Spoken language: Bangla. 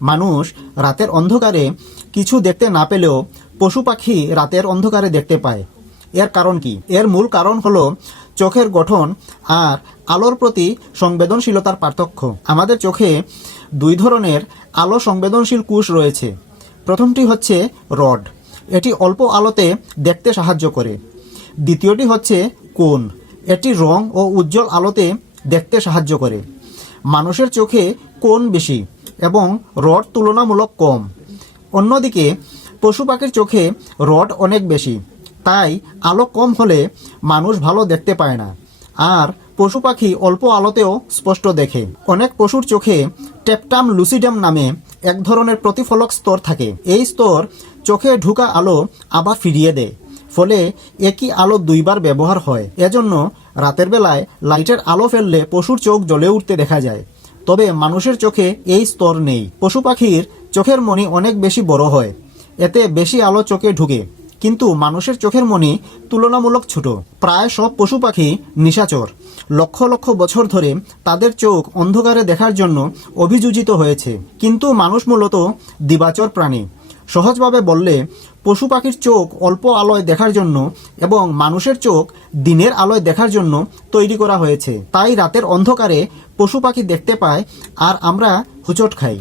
মানুষ রাতের অন্ধকারে কিছু দেখতে না পেলেও পশু পাখি রাতের অন্ধকারে দেখতে পায়। এর কারণ কি? এর মূল কারণ হলো চোখের গঠন আর আলোর প্রতি সংবেদনশীলতার পার্থক্য। আমাদের চোখে দুই ধরনের আলো সংবেদনশীল কোষ রয়েছে। প্রথমটি হচ্ছে রড, এটি অল্প আলোতে দেখতে সাহায্য করে। দ্বিতীয়টি হচ্ছে কোন, এটি রং ও উজ্জ্বল আলোতে দেখতে সাহায্য করে। মানুষের চোখে কোন বেশি এবং রড তুলনামূলক কম। অন্যদিকে পশু পাখির চোখে রড অনেক বেশি, তাই আলো কম হলে মানুষ ভালো দেখতে পায় না, আর পশু পাখি অল্প আলোতেও স্পষ্ট দেখে। অনেক পশুর চোখে টেপটাম লুসিডাম নামে এক ধরনের প্রতিফলক স্তর থাকে। এই স্তর চোখে ঢুকা আলো আবার ফিরিয়ে দেয়, ফলে একই আলো দুইবার ব্যবহার হয়। এজন্য রাতের বেলায় লাইটের আলো ফেললে পশুর চোখ জ্বলে উঠতে দেখা যায়। তবে মানুষের চোখে এই স্তর নেই। পশু পাখির চোখের মণি অনেক বেশি বড় হয়, এতে বেশি আলো চোখে ঢুকে, কিন্তু মানুষের চোখের মণি তুলনামূলক ছোট। প্রায় সব পশু পাখি নিশাচর। লক্ষ লক্ষ বছর ধরে তাদের চোখ অন্ধকারে দেখার জন্য অভিযোজিত হয়েছে, কিন্তু মানুষ মূলত দিবাচর প্রাণী। সহজভাবে বললে পশু পাখির চোখ অল্প আলোয় দেখার জন্য এবং মানুষের চোখ দিনের আলোয় দেখার জন্য তৈরি করা হয়েছে। তাই রাতের অন্ধকারে পশু পাখি দেখতে পায় আর আমরা হুচট খাই।